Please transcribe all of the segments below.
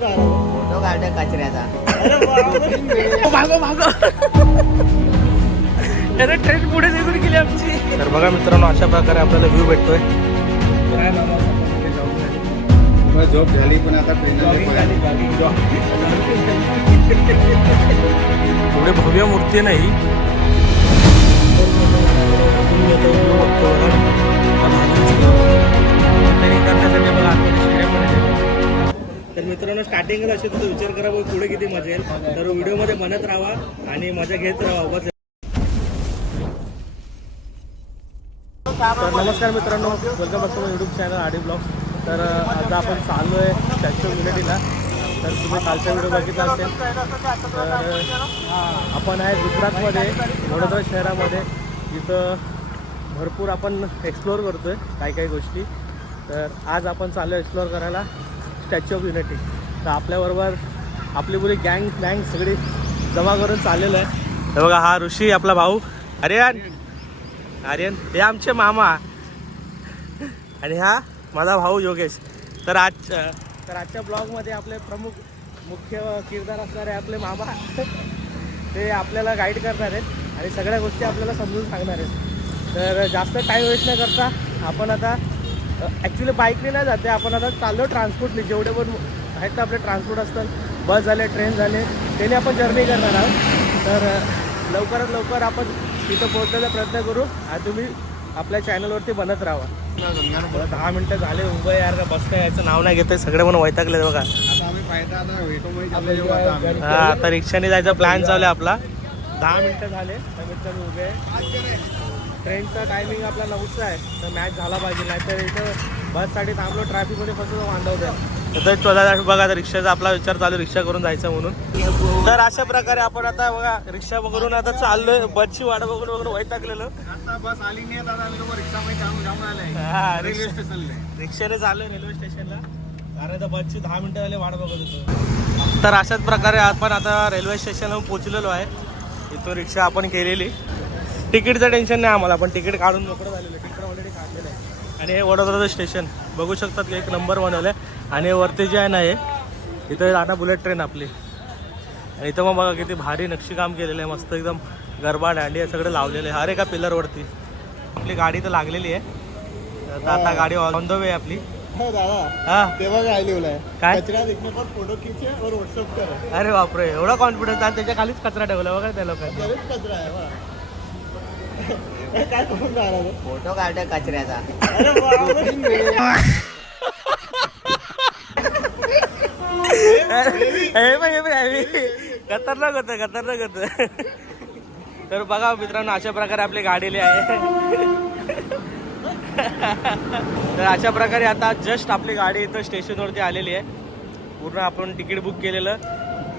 Photo काढ कचऱ्याचा. अरे ट्रेन पुढे निघून गेली आमची. तर बघा मित्रांनो, अशा प्रकारे आपल्याला व्ह्यू भेटतोय. झोप झाली पण आता एवढे भव्य मूर्ती नाही. करण्यासाठी बघा तर मित्रांनो, स्टार्टिंगला असे तुम्ही विचार करा बघ पुढे किती मजा येईल. तर व्हिडिओमध्ये बनत राहा आणि मजा घेत राहा बस. तर नमस्कार मित्रांनो, welcome back to my YouTube channel आडी ब्लॉग. तर आता आपण चाललो आहे स्टॅच्यू ऑफ युनिटीला. तर तुम्ही कालचा व्हिडिओ बघितला असेल. तर आपण आहे गुजरातमध्ये वडोदरा शहरामध्ये, जिथं भरपूर आपण एक्सप्लोअर करतो आहे काही गोष्टी. तर आज आपण चाललो आहे एक्सप्लोअर करायला स्टॅच्यू ऑफ युनिटी. तर आपल्याबरोबर आपली पुरी गँग सगळी जमा करून चाललेलं आहे. तर बघा, हा ऋषी आपला भाऊ आर्यन, हे आमचे मामा आणि हा माझा भाऊ योगेश. तर आजच्या ब्लॉगमध्ये आपले मुख्य किरदार असणारे आपले मामा ते आपल्याला गाईड करणार आहेत आणि सगळ्या गोष्टी आपल्याला समजून सांगणार आहेत. तर जास्त टाईम वेस्ट न करता आपण आता ॲक्च्युली बाईकने नाही जाते, आपण आता चाललो ट्रान्सपोर्टने. जेवढे पण आहेत तर आपले ट्रान्सपोर्ट असतात, बस झाले, ट्रेन झाले, त्याने आपण जर्नी करणार आहोत. तर लवकरात लवकर आपण तिथं पोहोचण्याचा प्रयत्न करू आणि तुम्ही आपल्या चॅनलवरती बनत राहा. 10 मिनटं झाले उभं यार, का बस काय यायचं नाव नाही घेतोय. सगळे म्हणून वैतागले बघा. हा, आता रिक्षाने जायचा प्लॅन चालू आहे आपला. 10 मिनटं झाले कमीत कमी उभे आहे. ट्रेनचा टायमिंग आपला 9चा आहे, तर मॅच झाला पाहिजे, नाहीतर इथं बससाठी थांबलो ट्रॅफिकमध्ये फसलो वांदवतं. तर शोधा बघा, आता रिक्षाचा आपला विचार चालू, रिक्षा करून जायचं म्हणून. तर अशा प्रकारे आपण आता बघा रिक्षा करून आता चाललोय. बसची वाट बघून वैतागलेलो. बस आली नाही दादा, आम्ही लोक रिक्षामध्ये जाऊन आले. हा, रेल्वे स्टेशनला रिक्षाने चाललोय रेल्वे स्टेशनला, कारण आता बसची 10 मिनटं झाले वाट बघत होतो. तर अशाच प्रकारे आपण आता रेल्वे स्टेशनला पोहोचलेलो आहे. इथून रिक्षा आपण केलेली. तिकीटचं टेन्शन नाही आम्हाला, पण तिकीट काढून मोकळं झालेलं. तिकीट ऑलरेडी काढलेलं आहे. आणि हे वडोदराचं स्टेशन बघू शकतात की 1 नंबर बनवलं आहे. आणि वरती जे आहे ना, हे इथं आता बुलेट ट्रेन आपली. आणि इथं मग बघा किती भारी नक्षीकाम केलेलं आहे, मस्त एकदम गरबा दांडिया सगळं लावलेलं आहे हर एका पिलरवरती. आपली गाडी तर लागलेली आहे. तर आता गाडी ऑन द वे आहे आपली. हा, तेव्हा काय लिहिलंय, काय कचरा देखने पर फोटो खींचे और व्हाट्सअप करो. अरे बापरे, एवढा कॉन्फिडन्स आहे. त्याच्या खालीच कचरा ठेवला बघा त्या लोकांनी. बरेच कचरा आहे. काय करून राहिला तो? फोटो काढ कचऱ्याचा. खतरनाक होतं. तर बघा मित्रांनो, अशा प्रकारे आपली गाडीली आहे. तर अशा प्रकारे आता जस्ट आपली गाडी इथं स्टेशनवरती आलेली आहे. पूर्ण आपण तिकीट बुक केलेलं.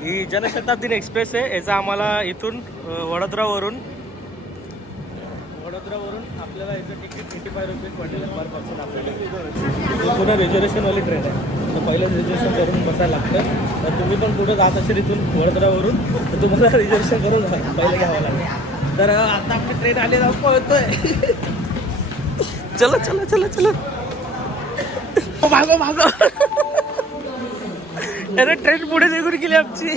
ही जनशताब्दी एक्सप्रेस आहे. याचा आम्हाला इथून वडोदरावरून आपल्याला याचं तिकीट 85 रुपीज पडलेलं पर पर्सन आपल्याला. पुन्हा रिझर्वेशनवाली ट्रेन आहे, तर पहिलं रिझर्वेशन करून बसायला लागतं. तर तुम्ही पण पुढे जात असेल इथून वडोदरावरून, तर तुम्हाला रिझर्वेशन करून पहिलं घ्यावं लागेल. तर आता आपली ट्रेन आली, जाऊन पळतोय. चलो मागो. अरे ट्रेन पुढे निघून गेली आमची.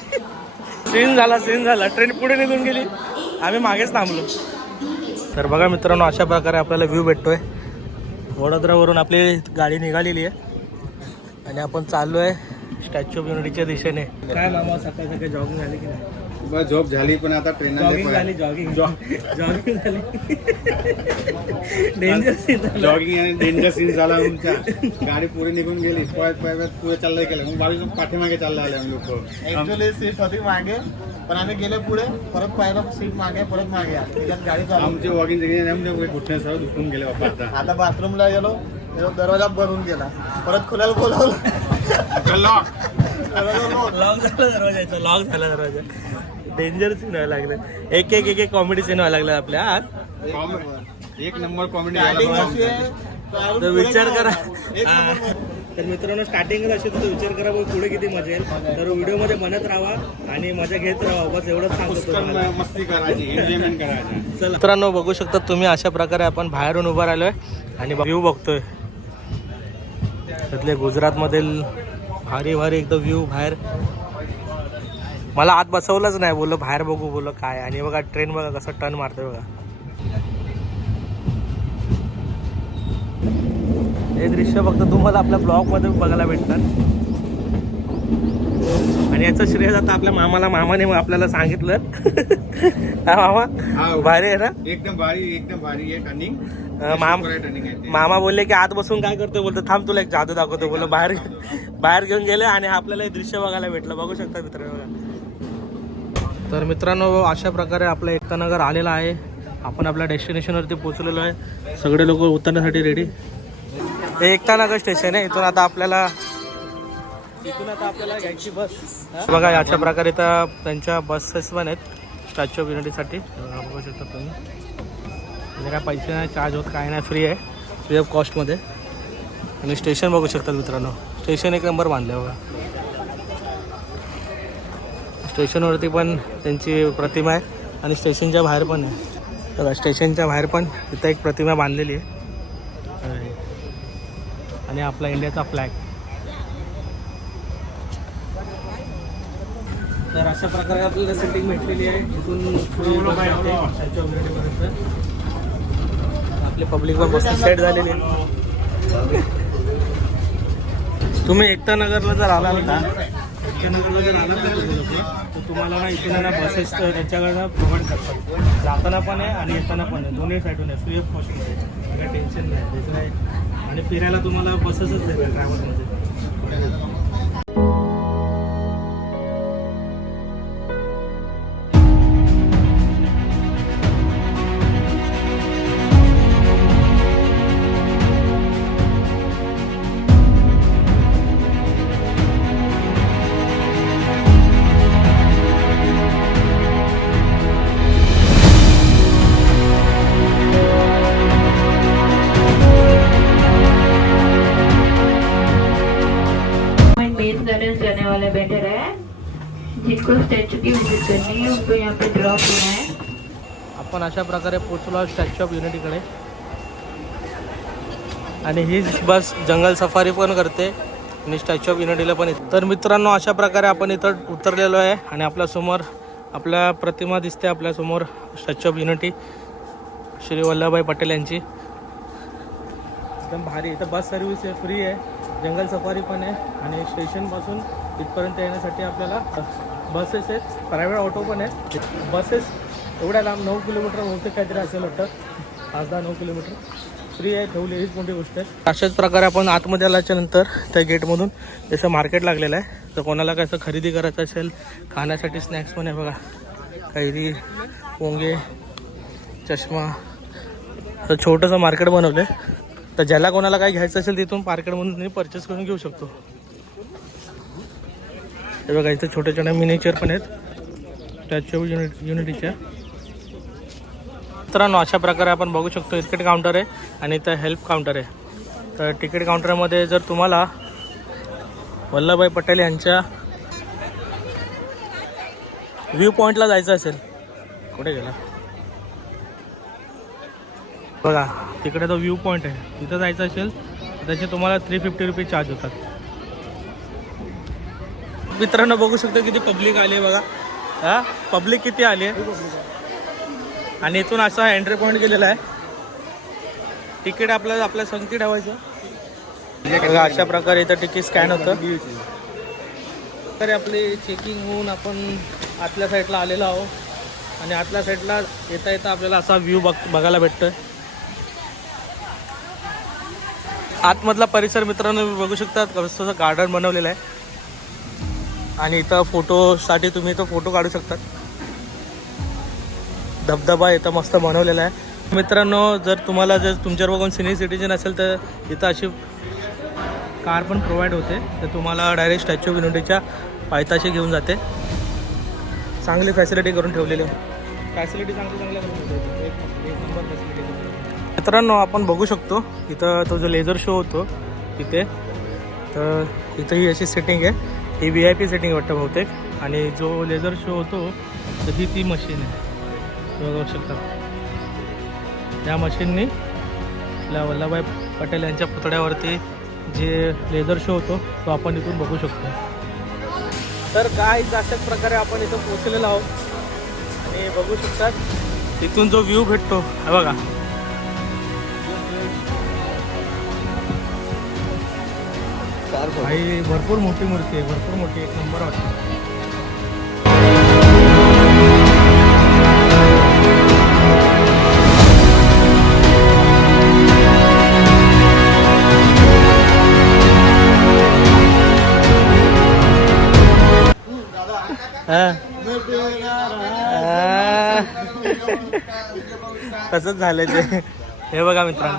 सीन झाला. ट्रेन पुढे निघून गेली, आम्ही मागेच थांबलो. तर बघा मित्रांनो, अशा प्रकारे आपल्याला व्ह्यू भेटतोय. वडोदरावरून आपली गाडी निघालेली आहे आणि आपण चाललो आहे स्टॅच्यू ऑफ युनिटीच्या दिशेने. काय मामा, सकाळी जॉगिंग झाली की नाही? बस झोप झाली पण आता ट्रेन जॉगिंग झाली. जॉगिंग आणि डेंजर सीन झाला. आमच्या गाडी पुढे निघून गेली, पळत पुढे चाललंय केलं. मग बाजू पाठीमागे चालले आले आम्ही लोक. ऍक्च्युअली सीट होती मागे, पण आम्ही गेले पुढे, परत पाहिलं सीट मागे, परत मागे त्याच्यात गाडी चालू. आमची वॉकिंग घुटणे सर्व दुखून गेले बाबा. आता बाथरूमला गेलो, दरवाजा भरून गेला, परत खोल्याला बोलवलं. लॉक झाला दरवाजा. डेंजर सीन व्हायला लागलं. एक कॉमेडी सीन व्हायला लागला आपल्या आत. एक नंबर कॉमेडी. तर विचार करा. तर मित्रांनो, स्टार्टिंगला असे तुम्ही विचार करा बघ पुढे किती मजा येईल. तर व्हिडिओमध्ये बनत राहा आणि मजा घेत राहा, बस एवढंच सांगतो. मस्ती करायची, एन्जॉयमेंट करायची. चला मित्रांनो, बघू शकता तुम्ही अशा प्रकारे आपण बाहेरून उभा राहिलोय आणि व्ह्यू बघतोय. त्यातले गुजरातमधील भारी भारी एकदम व्ह्यू बाहेर. मला आत बसवलंच नाही, बोललो बाहेर बघू, बोललो काय. आणि बघा ट्रेन बघा कसं टर्न मारते बघा. हे दृश्य फक्त तुम्हाला आपल्या ब्लॉगमध्ये बघायला भेटतात. आणि याचं श्रेय जातं आपल्या मामाला. मामाने आपल्याला सांगितलं. हा मामा भारी आहे ना, एकदम भारी आहे टर्निंग. मामा बोलले की आत बसून काय करतोय, बोलतो थांब तुला एक जादू दाखवतो. बोललो बाहेर घेऊन गेले आणि आपल्याला हे दृश्य बघायला भेटलं. बघू शकता मित्रांनो. तर मित्रांनो अशा प्रकारे आपलं एकता नगर आलेलं आहे. आपण आपल्या डेस्टिनेशनवरती पोहोचलेलो आहे. सगळे लोक उतरण्यासाठी रेडी. हे एकता नगर स्टेशन आहे. इथून आता आपल्याला घ्यायची बस. बघा अशा प्रकारे तर त्यांच्या बसेस पण आहेत स्टॅच्यू ऑफ युनिटीसाठी. बघू शकता तुम्ही. म्हणजे काय पैसे नाही चार्ज होत, काय नाही, फ्री आहे, फ्री ऑफ कॉस्टमध्ये. आणि स्टेशन बघू शकतात मित्रांनो. स्टेशन एक नंबर बांधलं आहे बघा. स्टेशनवरती पण त्यांची प्रतिमा आहे आणि स्टेशनच्या बाहेर पण आहे बघा. स्टेशनच्या बाहेर पण तिथं एक प्रतिमा बांधलेली आहे आणि आपला इंडियाचा फ्लॅग. तर अशा प्रकारे आपल्याला सेटिंग भेटलेली आहे. इथून स्टॅच्यू ऑफ युनिटीपर्यंत आपली पब्लिक पण मस्त सेट झालेली आहे. तुम्ही एकता नगरला जर आला ना, तर तुम्हाला ना इथून ना बसेस त्यांच्याकडनं प्रोव्हाइड करतात. जाताना पण आहे आणि येताना पण आहे, दोन्ही साईडून आहे, फ्री ऑफ कॉस्टमध्ये. काही टेन्शन नाही त्याचं नाही. आणि फिरायला तुम्हाला बसेसच देतात ट्रॅव्हल्समध्ये. जाने वाले बेटर है, जिनको स्टैचू की विजिट करनी है उनको यहाँ पे ड्रॉप होना है. आपण अशा प्रकारे पोचलो स्टॅच्यू ऑफ युनिटीकडे. आणि हीच बस जंगल सफारी पण करते आणि स्टॅच्यू ऑफ युनिटीला पण येते. तर मित्रांनो अशा प्रकारे आपण इथं उतरलेलो आहे आणि आपल्यासमोर आपल्या प्रतिमा दिसते. आपल्यासमोर statue of unity Shri Vallabhbhai Patel यांची. एकदम भारी. इथं बस सर्व्हिस आहे, फ्री आहे, जंगल सफारी पण आहे. आणि स्टेशनपासून इथपर्यंत येण्यासाठी आपल्याला बसेस आहेत, प्रायव्हेट ऑटो पण आहेत. बसेस एवढ्या लांब 9 किलोमीटर बहुतेक काहीतरी असेल वाटतं, 5-10-9 किलोमीटर फ्री आहे. ठेवली हीच मोठी गोष्ट आहे. अशाच प्रकारे आपण आतमध्ये आल्याच्या नंतर त्या गेटमधून जसं मार्केट लागलेलं आहे, तर कोणाला कसं खरेदी करायचं असेल, खाण्यासाठी स्नॅक्स पण आहे बघा. कैरी, पोंगे, चष्मा, असं छोटंसं मार्केट बनवलं आहे. तर ज्याला कोणाला काही घ्यायचं असेल तिथून मार्केटमधून तुम्ही परचेस करून घेऊ शकतो. हे बघा इथे छोटे छोटे मिनिचर पण आहेत स्टॅच्यू ऑफ युनिटीच्या. मित्रांनो अशा प्रकारे आपण बघू शकतो तिकीट काउंटर आहे आणि इथं हेल्प काउंटर आहे. तर तिकीट काउंटरमध्ये जर तुम्हाला वल्लभभाई पटेल यांच्या व्ह्यू पॉईंटला जायचं असेल, कुठे गेला बघा तिकडे तो व्ह्यू पॉईंट आहे, तिथं जायचं असेल तर त्याचे तुम्हाला 350 रुपये चार्ज होतात. मित्रांनो बघू शकतो किती पब्लिक आली आहे बघा. हा पब्लिक किती आली आहे. आणि इथून असा एंट्री पॉईंट गेलेला आहे. तिकीट आपल्या संगती ठेवायचं बघा. अशा प्रकारे इथं तिकीट स्कॅन होतं. तर आपली चेकिंग होऊन आपण आतल्या साईडला आलेलो आहोत आणि आतल्या साईडला येता येता आपल्याला असा व्ह्यू बघायला भेटतोय. आतमधला परिसर मित्रांनो बघू शकतात कसं गार्डन बनवलेलं आहे. आणि इथं फोटोसाठी तुम्ही इथं फोटो काढू शकतात. धबधबा इथं मस्त बनवलेला आहे. मित्रांनो जर तुम्हाला तुमच्यावर कोण सिनियर सिटीजन असेल तर इथं अशी कार पण प्रोव्हाइड होते. तर तुम्हाला डायरेक्ट स्टॅच्यू ऑफ युनिटीच्या पायथ्याशी घेऊन जाते. चांगली फॅसिलिटी करून ठेवलेली आहे. फॅसिलिटी चांगल्या करून ठेवली. एक नंबर फॅसिलिटी. मित्रांनो आपण बघू शकतो इथं तो जो लेझर शो होतो तिथे, तर इथं ही अशी सेटिंग आहे. ही VIP सेटिंग वाटतं बहुतेक. आणि जो लेझर शो होतो तर ही ती मशीन आहे बघू शकता. त्या मशीननी आपल्या वल्लभभाई पटेल यांच्या पुतळ्यावरती जे लेझर शो होतो तो आपण इथून बघू शकतो. तर गाईज अशाच प्रकारे आपण इथं पोचलेलो आहोत आणि बघू शकतात इथून जो व्ह्यू भेटतो हा बघा. भाई भरपूर मोठी मूर्ती आहे, भरपूर मोठी, एक नंबर वाटतो. तसंच झालं ते. हे बघा मित्रांनो,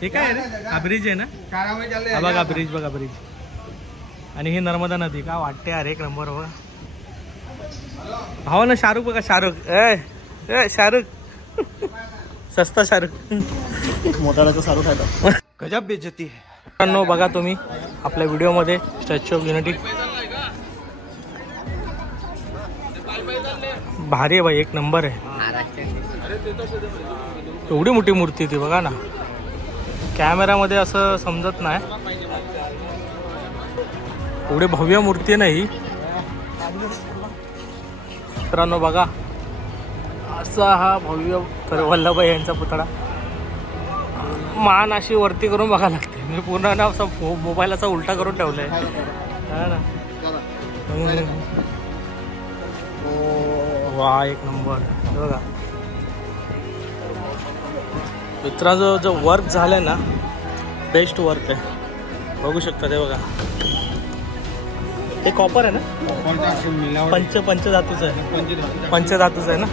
हे काय रे, हा ब्रिज आहे ना, हा बघा ब्रिज, बघा ब्रिज. आणि ही नर्मदा नदी का वाटते यार, एक नंबर. बघा भावा ना, शाहरुख बघा, शाहरुख ए शाहरुख, सस्ता शाहरुख, मोठ्याचा शाहरुख आहे. गजब बेइज्जती आहे. मित्रांनो बघा तुम्ही आपल्या व्हिडिओमध्ये स्टॅच्यू ऑफ युनिटी भारी आहे भाई, एक नंबर आहे. एवढी मोठी मूर्ती ती बघा ना, कॅमेरामध्ये असं समजत नाही, एवढी भव्य मूर्ती नाही. मित्रांनो बघा, असा हा भव्य वल्लभभाई यांचा पुतळा. मान अशी वरती करून बघा लागते, मी पूर्ण ना असा मोबाईल असा उलटा करून ठेवलाय हा ना. वा एक नंबर बघा मित्रांनो, जो वर्क झालाय ना, बेस्ट वर्क आहे, बघू शकता ते बघा. ते कॉपर आहे ना, पंचधातूचं आहे, पंचधातूचं आहे ना.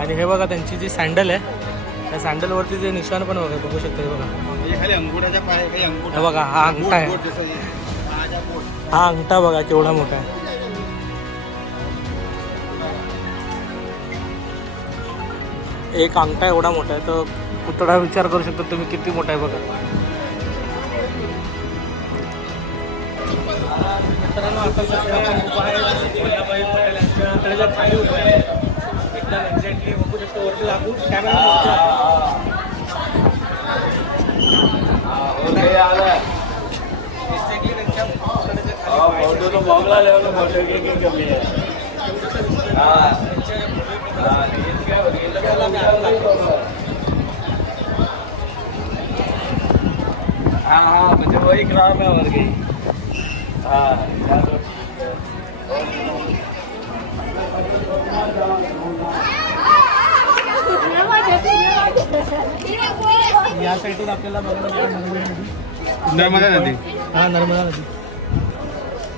आणि हे बघा त्यांची जी सँडल आहे, त्या सँडलवरती जे निशाण पण बघा, बघू शकता हे बघा. हे बघा हा अंगठा आहे, हा अंगठा बघा केवढा मोठा आहे. एक अंगठा एवढा मोठा आहे, तर पुतळा विचार करू शकता तुम्ही किती मोठा आहे बघा. मित्रांनो आता सध्या उभा आहे वल्लभभाई पटेल यांच्या पुतळ्याच्या खाली उभा आहे, एकदम एक्झॅक्टली बघू शकतो. वरती लागू कॅमेरा एक्झॅक्टली त्यांच्या हाँ मुझे वही ग्राम है और गई. या साईडून आपल्याला बघायला नर्मदा नदी. हा नर्मदा नदी.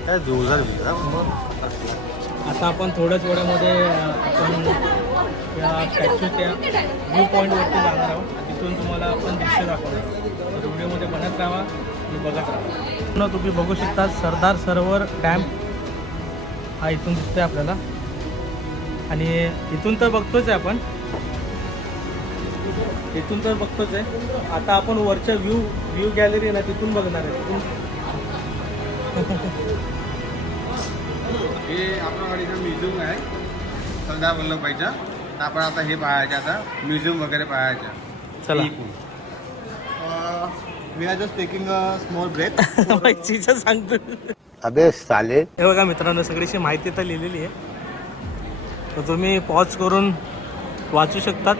काय जोरदार. आता आपण थोड्याच वेळामध्ये आपण या स्टॅच्यूच्या व्ह्यू पॉईंटवरती जाणार आहोत. तिथून तुम्हाला आपण दृश्य दाखवणार, तर व्हिडिओमध्ये बनत राहा आणि बघत राहा. तुम्ही बघू शकता सरदार सरोवर डॅम हा इथून दिसतोय आपल्याला, आणि इथून तर बघतोच आहे आपण, इथून तर बघतोच आहे. आता आपण वरच्या व्ह्यू गॅलरी ना तिथून बघणार आहे. तिथून हे आपल्याकडे म्युझियम आहे सरदार वल्लभभाईचा, तर आपण आता हे पाहायचं, आता म्युझियम वगैरे पाहायचं. चला. We are just taking a small break. चीज सांगतो. अबे साले. हे बघा मित्रांनो, सगळीशी माहिती तर लिहिलेली आहे, तर तुम्ही पॉज करून वाचू शकतात.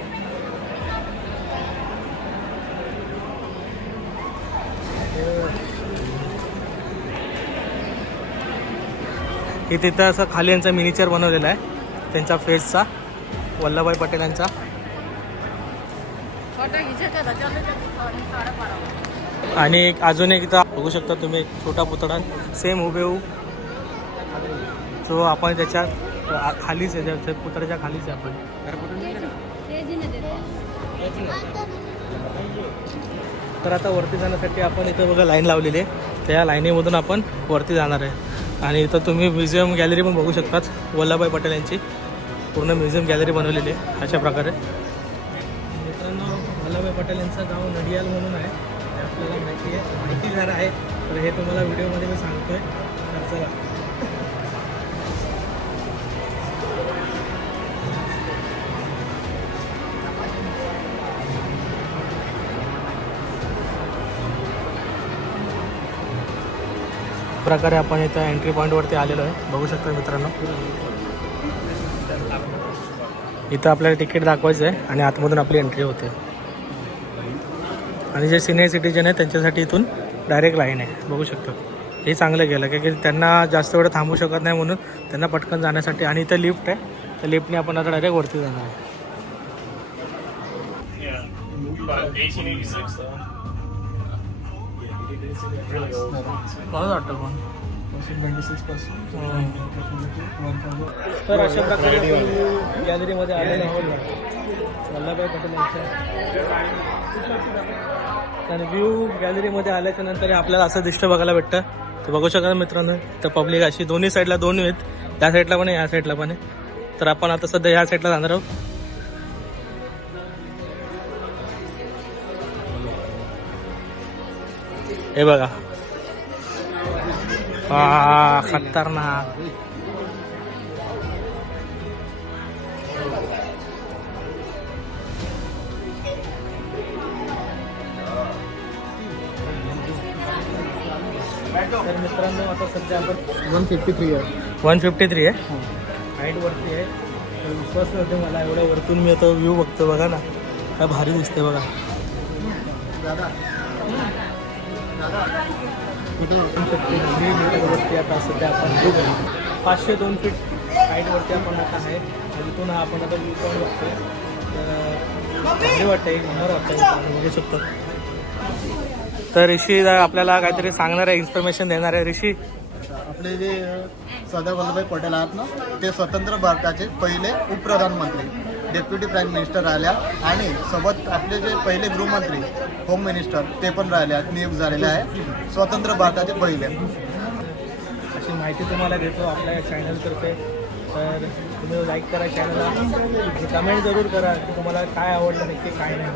हे तिथं असं खाली यांचा मिनिचर बनवलेला आहे त्यांच्या फेसचा, वल्लभभाई पटेल यांचा. आणि एक अजून एक इथं बघू शकता तुम्ही, एक छोटा पुतळा सेम हुबेहू जो आपण त्याच्या खालीच आहे, त्या पुतळ्याच्या खालीच आहे आपण. तर आता वरती जाण्यासाठी आपण इथं बघा लाईन लावलेली आहे, त्या लाईनीमधून आपण वरती जाणार आहे. आणि इथं तुम्ही म्युझियम गॅलरी पण बघू शकतात, वल्लभभाई पटेल यांची पूर्ण म्युझियम गॅलरी बनवलेली आहे अशा प्रकारे. मित्रांनो वल्लभभाई पटेल यांचं गाव नडियाल म्हणून आहे, ते आपल्याला माहिती झालं आहे, तर हे तुम्हाला व्हिडिओमध्ये मी सांगतोय. तर चला. प्रकारे आपण इथं एंट्री पॉईंटवरती आलेलो आहे, बघू शकता मित्रांनो. इथं आपल्याला तिकीट दाखवायचं आहे आणि आतमधून आपली एंट्री होते. आणि जे सिनियर सिटीजन आहे त्यांच्यासाठी इथून डायरेक्ट लाईन आहे, बघू शकता. हे चांगलं केलं की त्यांना जास्त वेळ थांबू शकत नाही म्हणून त्यांना पटकन जाण्यासाठी. आणि इथं लिफ्ट आहे, त्या लिफ्टने आपण आता डायरेक्ट वरती जाणार आहे. बरं वाटतं पण. तर अशा प्रकारे आपण गॅलरीमध्ये आलेलो आहोत वल्लभभाई पटेल यांच्या. आणि व्ह्यू गॅलरीमध्ये आल्याच्या नंतर आपल्याला असं दृश्य बघायला भेटतं. तर बघू शकाल मित्रांनो, तर पब्लिक अशी दोन्ही साईडला दोन आहेत, त्या साईडला पण आहे या साईडला पण आहे. तर आपण आता सध्या ह्या साईडला जाणार आहोत. हे बघा, खतरनाक. तर मित्रांनो आता सध्या आपण 153 आहे. 153 आहे, हाईट वरती आहे. तर विश्वास नव्हते मला, एवढ्या वरतून मी आता व्ह्यू बघतो. बघा ना काय भारी दिसते बघा. वरती आता सध्या आपण 502 फीट हाईटवरती आपण आता आहे. तिथून आपण आता व्ह्यू पॉईंट बघतोय. तर भारी वाटतं, एक नंबर वाटतं, बघू शकतो. तर ऋषी आपल्याला काहीतरी सांगणार आहे, इन्फॉर्मेशन देणार आहे. ऋषी, आपले जे सरदार वल्लभभाई पटेल आहेत ना, ते स्वतंत्र भारताचे पहिले उपप्रधानमंत्री, डेप्युटी प्राईम मिनिस्टर राहिल्या. आणि सोबत आपले जे पहिले गृहमंत्री, होम मिनिस्टर, ते पण राहिले आहेत, नियुक्त झालेले आहे. स्वतंत्र भारताचे पहिले. अशी माहिती तुम्हाला देतो आपल्या चॅनलतर्फे. तर तुम्ही लाईक करा चॅनलला, कमेंट जरूर करा की तुम्हाला काय आवडलं नक्की काय नाही.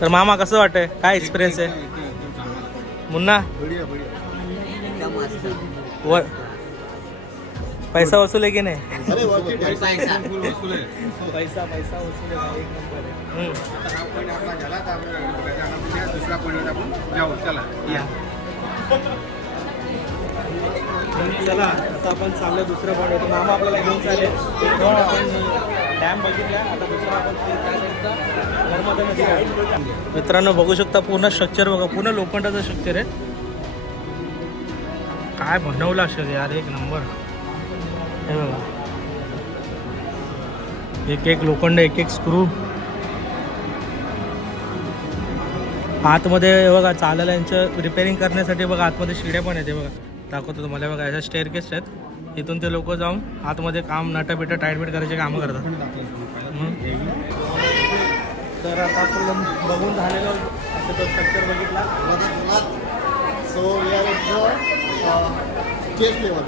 तर मामा कसं वाटतंय, काय एक्सपिरियन्स आहे? मुन्ना वर पैसा वसूल आहे की नाही? अरे वरती पैसा वसूल आहे. पैसा वसूल आहे, एक नंबर आहे. हा पॉईंट आपला झाला तर आपण दुसरा पॉईंटवर आपण जाऊ. चला या. चला आता आपण चाललो दुसरं पॉईंट होतं. मामा आपल्याला घेऊन चालेल. आपण डॅम बघितला, आता दुसरा आपण नर्मदा नदी आहे. मित्रांनो बघू शकता, पूर्ण स्ट्रक्चर बघा, पूर्ण लोखंडाचं स्ट्रक्चर आहे. काय बनवलं असेल यार, एक नंबर. हे बघा, एक एक लोखंड, एक एक स्क्रू. आतमध्ये बघा चालायला यांचं रिपेअरिंग करण्यासाठी बघा आतमध्ये शिड्या पण आहेत. बघा दाखवतो तुम्हाला, बघा याच्या स्टेअरकेस आहेत. इथून ते लोक जाऊन आतमध्ये काम नटापिटा टाईटबीट करायचे कामं करतात. तर आता आपण बघून झालेलं असं तो स्ट्रक्चर बघितला. So we are at the chest level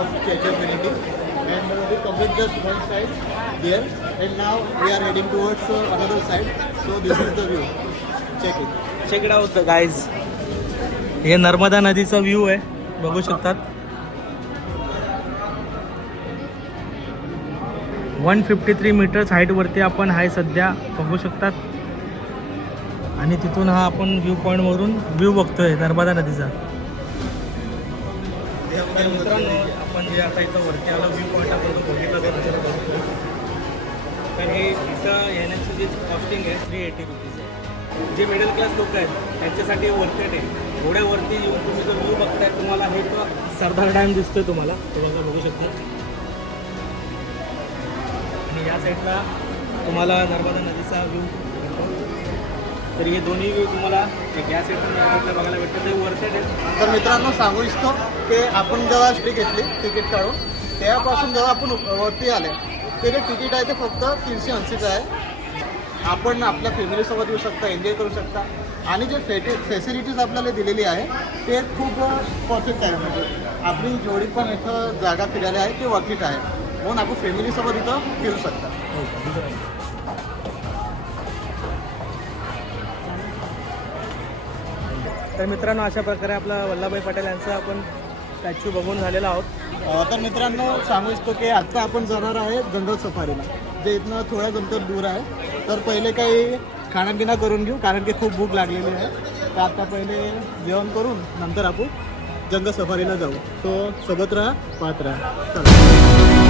of Statue of Unity, and we complete just one side there, and now we are heading towards another side. So this is the view. Check it. Check it out guys. हे नर्मदा नदीचा view आहे, बघू शकतात. 153 metres हाईटवरती आपण आहे सध्या, बघू शकतात. आणि तिथून हा आपण व्ह्यू पॉईंटवरून व्ह्यू बघतोय नर्मदा नदीचा. तर मित्रांनो आपण जे आता इथं वरती आलो व्ह्यू पॉईंट आपण तो बघितला ते नंतर बघतोय. तर हे इथं येण्याची जी कॉस्टिंग आहे 380 रुपीज आहे. जे मिडल क्लास लोक आहेत त्यांच्यासाठी वर्थ इट आहे. एवढ्या वरती येऊन तुम्ही जो व्ह्यू बघताय, तुम्हाला हे तो सरदार डॅम दिसतोय तुम्हाला, तो बघा, बघू शकता. आणि या साईडला तुम्हाला नर्मदा नदीचा व्ह्यू. तर हे दोन्ही व्ह्यू तुम्हाला या साईडला बघायला भेटतं, ते वर्थ इट आहे. तर मित्रांनो सांगू इच्छितो की आपण जेव्हा स्ट्री घेतली तिकीट काढून, तेव्हापासून जेव्हा आपण वरती आले, ते जे तिकीट आहे ते फक्त 380चं आहे. आपण आपल्या फॅमिलीसोबत येऊ शकता, एन्जॉय करू शकता. आणि जे फॅसिलिटीज आपल्याला दिलेली आहे ते खूप परफेक्ट आहे. म्हणजे आपली जेवढी पण इथं जागा फिरायला आहे ते वर्थ इट आहे, म्हणून आपण फॅमिलीसोबत इथं फिरू शकता. तर मित्रांनो अशा प्रकारे आपला वल्लभभाई पटेल यांचा आपण स्टॅच्यू बघून झालेला आहोत. तर मित्रांनो सांगू इच्छितो की आत्ता आपण जाणार आहे जंगल सफारीला, जे इथनं थोड्याच अंतर दूर आहे. तर पहिले काही खाण्यापिणा करून घेऊ, कारण की खूप भूक लागलेली आहे. तर आता पहिले जेवण करून नंतर आपण जंगल सफारीला जाऊ. तो सोबत राहा, पाहत राहा. चला.